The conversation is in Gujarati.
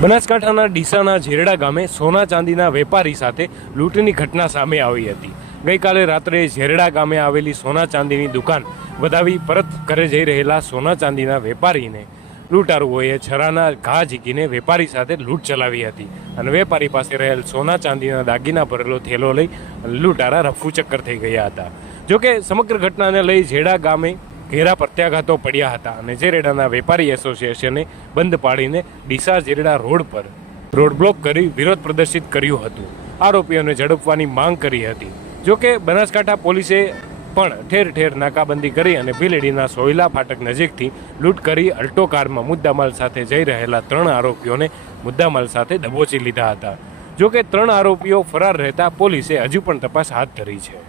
બનાસકાંઠાના ડીસાના ઝેરડા ગામે સોના ચાંદીના વેપારી સાથે લૂંટની ઘટના સામે આવી હતી। ગઈકાલે રાત્રે ઝેરડા ગામે આવેલી સોના ચાંદીની દુકાન વધાવી પરત ઘરે જઈ રહેલા સોના ચાંદીના વેપારીને લૂંટારુઓએ છરાના ઘા ઝીકીને વેપારી સાથે લૂંટ ચલાવી હતી અને વેપારી પાસે રહેલ સોના ચાંદીના દાગીના ભરેલો થેલો લઈ લૂંટારા રફુ ચક્કર થઈ ગયા હતા। જોકે સમગ્ર ઘટનાને લઈ ઝેરડા ગામે ઘેરા પ્રત્યાઘાતો પડ્યા હતા અને ઝેરડાના વેપારી એસોસિએશને બંધ પાડીને ડીસા ઝેરડા રોડ પર રોડ બ્લોક કરી વિરોધ પ્રદર્શિત કર્યું હતું। આરોપીઓને ઝડપવાની માંગ કરી હતી। જોકે બનાસકાંઠા પોલીસે પણ ઠેર ઠેર નાકાબંધી કરી અને ભીલડીના સોયલા ફાટક નજીકથી લૂંટ કરી અલ્ટો કારમાં મુદ્દામાલ સાથે જઈ રહેલા 3 આરોપીઓને મુદ્દામાલ સાથે દબોચી લીધા હતા। જોકે 3 આરોપીઓ ફરાર રહેતા પોલીસે હજુ પણ તપાસ હાથ ધરી છે।